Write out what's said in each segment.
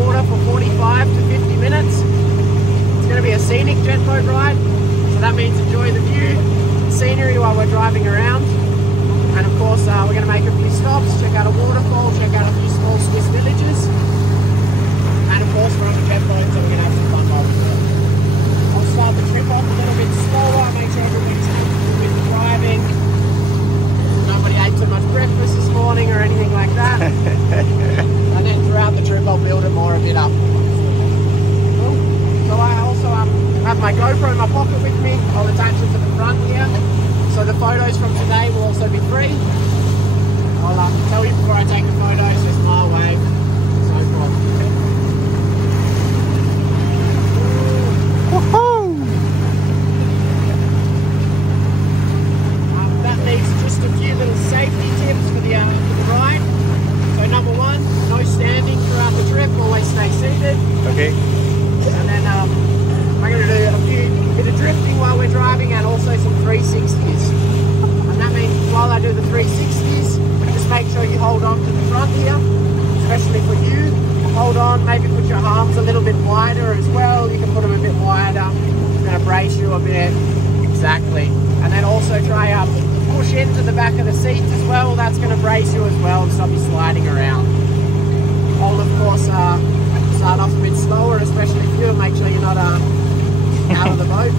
water for 45 to 50 minutes. It's going to be a scenic jet boat ride, so that means enjoy the view, scenery while we're driving around. And of course, we're going to make a few stops, check out a waterfall, check out a few small Swiss villages. And of course, we're on the jet boat, so we're going to have some fun while we're there. I'll start the trip off a little bit slower, make sure everybody's comfortable with the driving. Nobody ate too much breakfast this morning or anything like that. And then throughout the trip, I'll build it more a bit up. Cool. So I also have my GoPro in my pocket with me. I'll attach it to the front here. So the photos from today will also be free. I'll tell you before I take the photos, just smile, wave, so forth. That leaves just a few little safety tips for the ride. So number one, no standing throughout the trip, always stay seated. Okay. And then I'm going to do a bit of drifting while we're driving and also some 360s. And that means while I do the 360s, just make sure you hold on to the front here, especially for you. Hold on, maybe put your arms a little bit wider as well. You can put them a bit wider. It's going to brace you a bit. Exactly. And then also try push into the back of the seat as well. That's going to brace you as well and stop you sliding around. I'll of course start off a bit slower, especially if you make sure you're not out of the boat.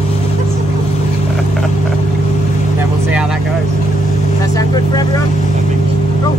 Then we'll see how that goes. Does that sound good for everyone? Cool.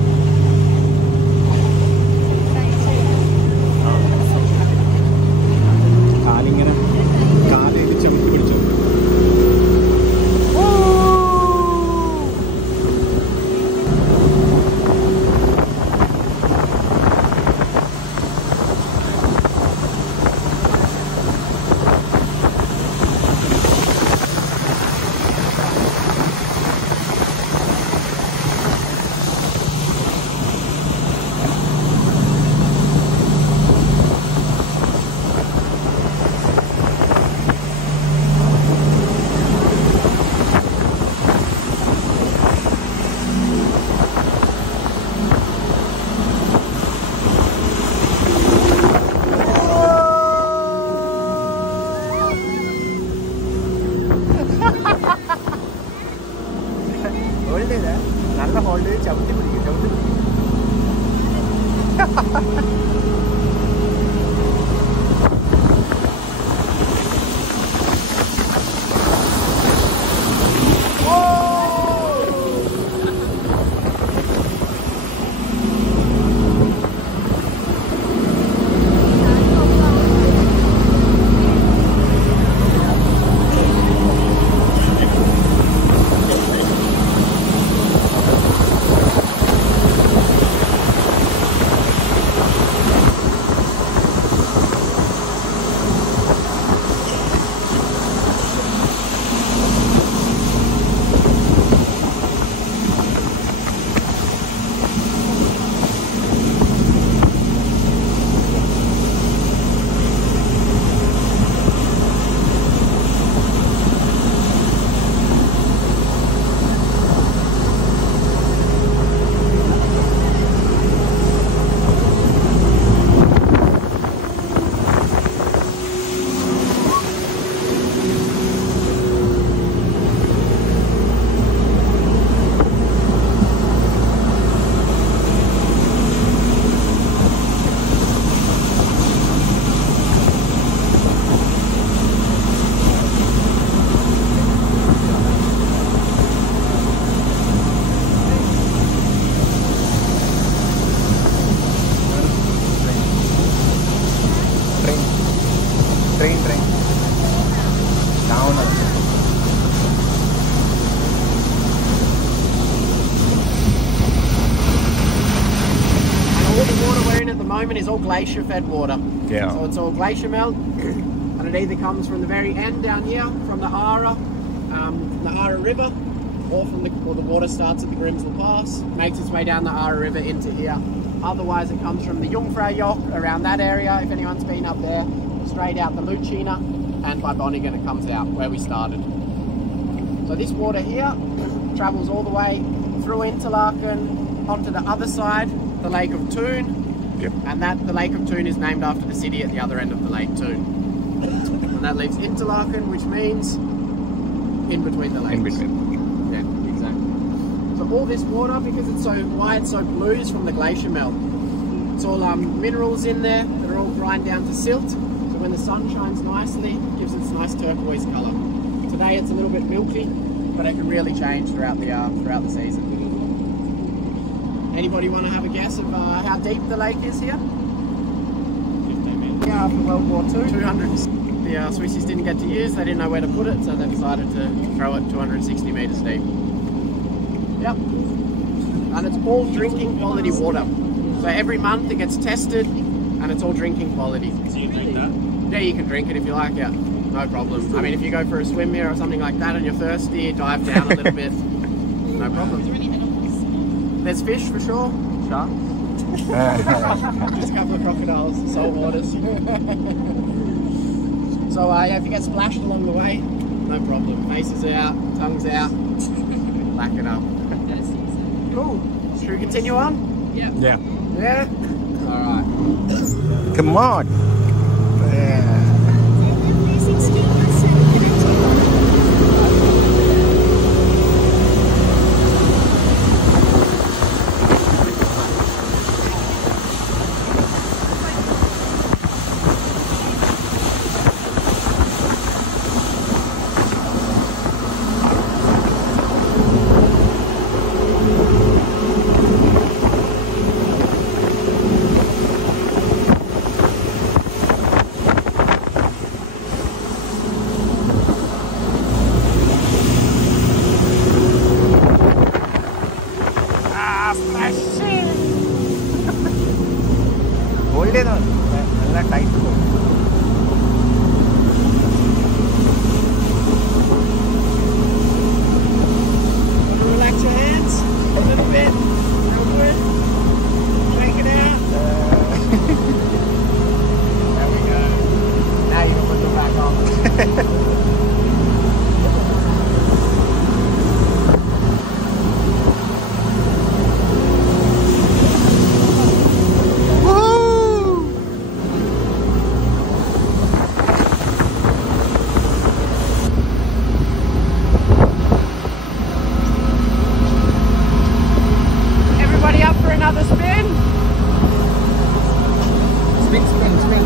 Is all glacier fed water. Yeah. So it's all glacier melt, and it either comes from the very end down here, from the Ara River, or from the water starts at the Grimsel Pass, makes its way down the Ara River into here. Otherwise, it comes from the Jungfraujoch around that area. If anyone's been up there, straight out the Lucina, and by Bonningen it comes out where we started. So this water here travels all the way through Interlaken onto the other side, the Lake of Thun. Yep. And the Lake of Thun is named after the city at the other end of the lake too. And that leaves Interlaken, which means in between the lakes. In between. Yeah, exactly. So all this water, because it's so blue, is from the glacier melt. It's all minerals in there that are all grind down to silt. So when the sun shines nicely, it gives it this nice turquoise colour. Today it's a little bit milky, but it can really change throughout the season. Anybody want to have a guess of how deep the lake is here? 15 metres. Yeah, after World War II, 200. The Swissies didn't get to use, they didn't know where to put it, so they decided to throw it 260 metres deep. Yep. And it's all drinking quality water. So every month it gets tested, and it's all drinking quality. So you drink that? Yeah, you can drink it if you like, yeah. No problem. I mean, if you go for a swim here or something like that and you're thirsty, dive down a little bit. No problem. There's fish for sure. Sharks. Just a couple of crocodiles, salt waters. So yeah, if you get splashed along the way, no problem. Faces out, tongues out, back it up. Cool. Should we continue on? Yeah. Yeah. Yeah? Alright. Come on. Yeah. Hold it on. All tight. Relax your hands a little bit. Real good. Shake it out. There we go. Now you can put them back on. Another spin. Spin, spin, spin.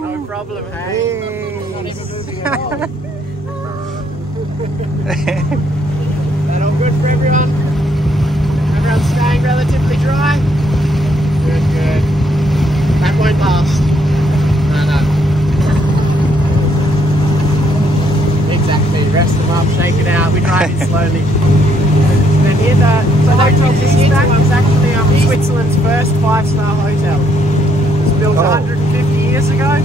No problem, hey. That all good for everyone? Everyone's staying relatively dry? Good, good. That won't last. No. Exactly, rest them up, shake it out, we drive it slowly. And here the hotel Jetboat is actually Switzerland's first 5-star hotel. It was built 150 years ago.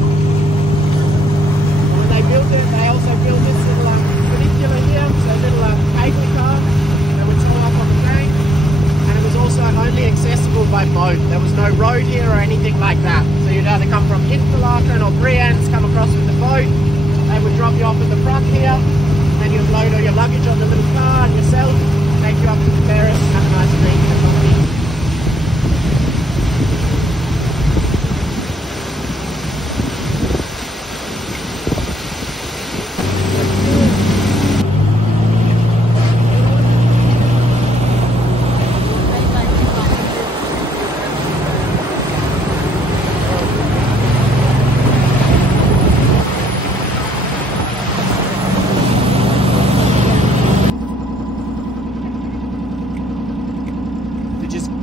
When they built it, they also built this little funicular here, so a little cable car that would tow up on the bank, and it was also only accessible by boat. There was no road here or anything like that. So you'd either come from Interlaken or Brienz, come across with the boat, they would drop you off at the front here, then you'd load all your luggage on the little car and yourself, take you up to the terrace, have a nice drink and a coffee.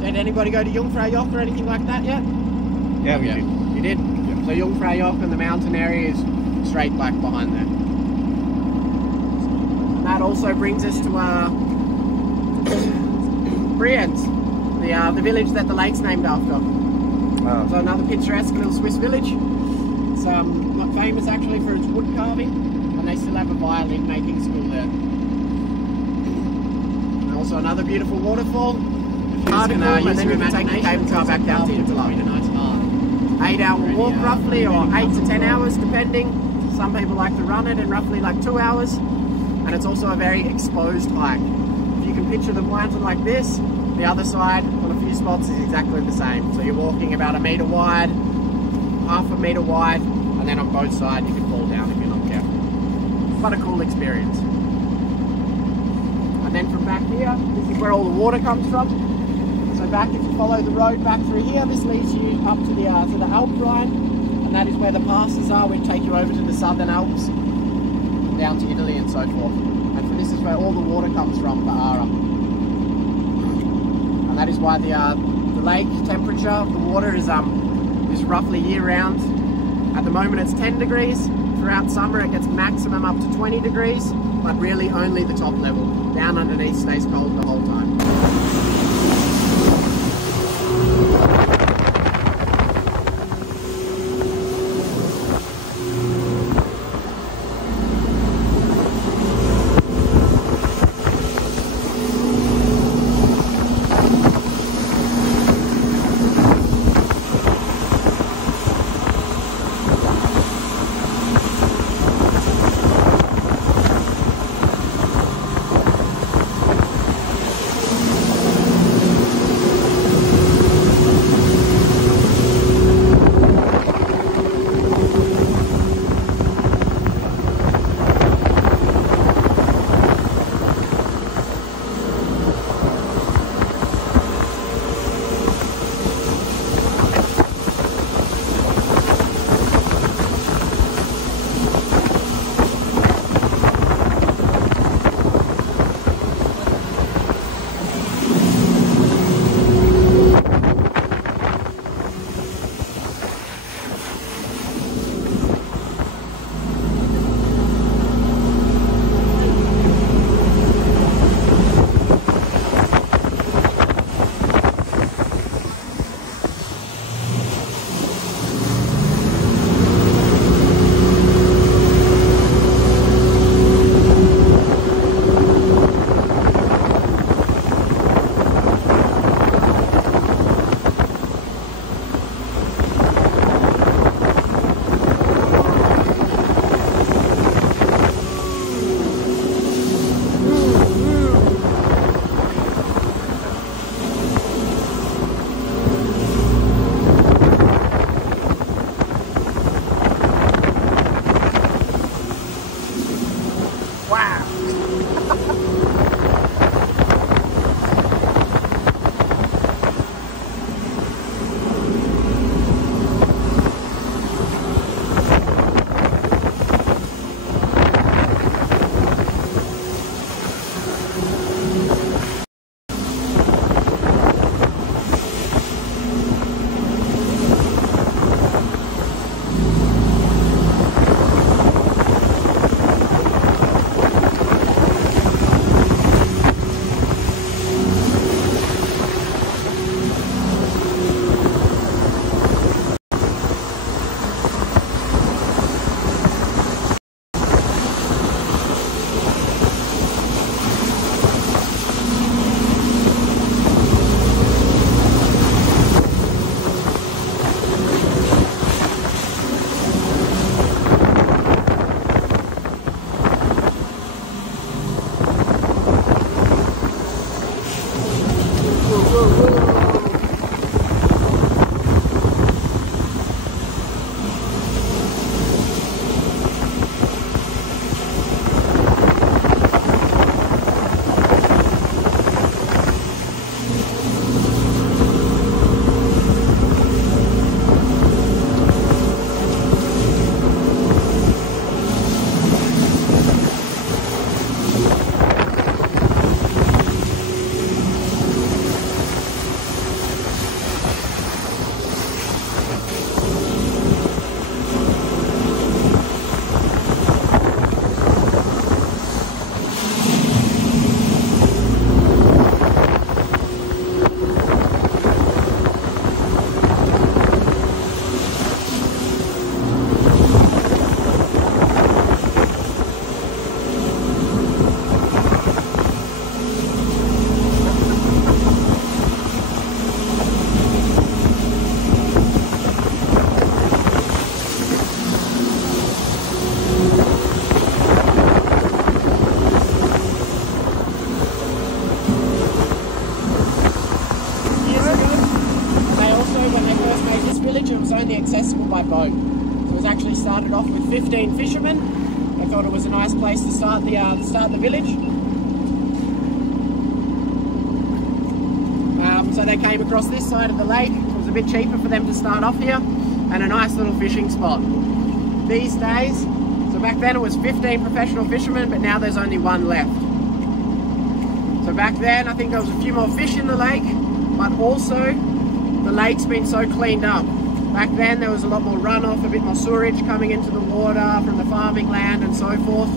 Did anybody go to Jungfraujoch or anything like that yet? Yeah, we did. You did? Yeah. So Jungfraujoch and the mountain area is straight back behind there. And that also brings us to Brienz, the village that the lake's named after. Oh. So another picturesque little Swiss village. It's not famous actually for its wood carving, and they still have a violin making school there. And also another beautiful waterfall. And then we can take the cable car back down to Interlaken. 8-hour walk roughly, or 8 to 10 hours depending. Some people like to run it in roughly like 2 hours. And it's also a very exposed hike. If you can picture the mountain like this, the other side on a few spots is exactly the same. So you're walking about 1 meter wide, half a meter wide, and then on both sides you can fall down if you're not careful. Quite a cool experience. And then from back here, this is where all the water comes from. So back, if you follow the road back through here, this leads you up to the Alp line, and that is where the passes are. We take you over to the Southern Alps, down to Italy and so forth. And so this is where all the water comes from for Ara. And that is why the lake temperature of the water is roughly year round. At the moment it's 10 degrees. Throughout summer it gets maximum up to 20 degrees, but really only the top level. Down underneath stays cold the whole time. village and it was only accessible by boat. So it was actually started off with 15 fishermen. They thought it was a nice place to start the village. So they came across this side of the lake. It was a bit cheaper for them to start off here, and a nice little fishing spot. These days, so back then it was 15 professional fishermen, but now there's only one left. So back then I think there was a few more fish in the lake, but also the lake's been so cleaned up. Back then there was a lot more runoff, a bit more sewerage coming into the water from the farming land and so forth.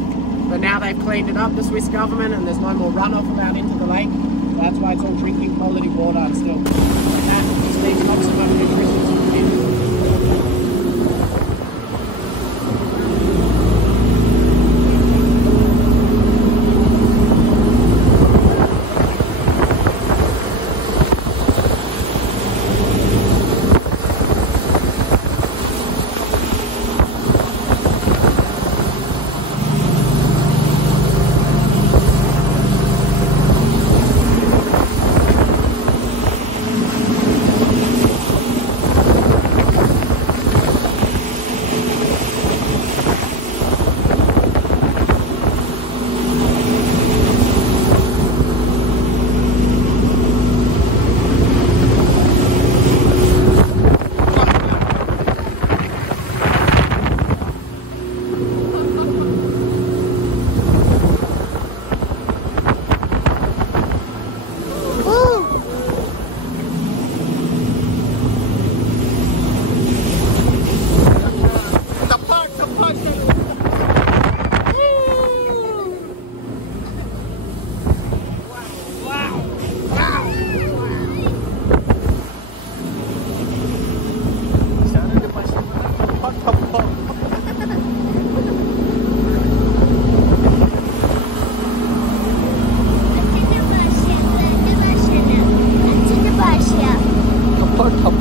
But now they've cleaned it up, the Swiss government, and there's no more runoff allowed into the lake. That's why it's all drinking quality water and still. And that just leaves lots of nutrition.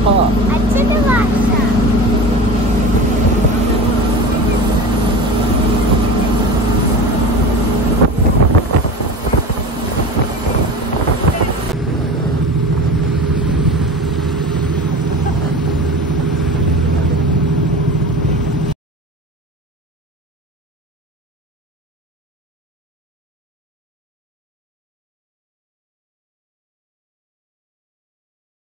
Açı da var.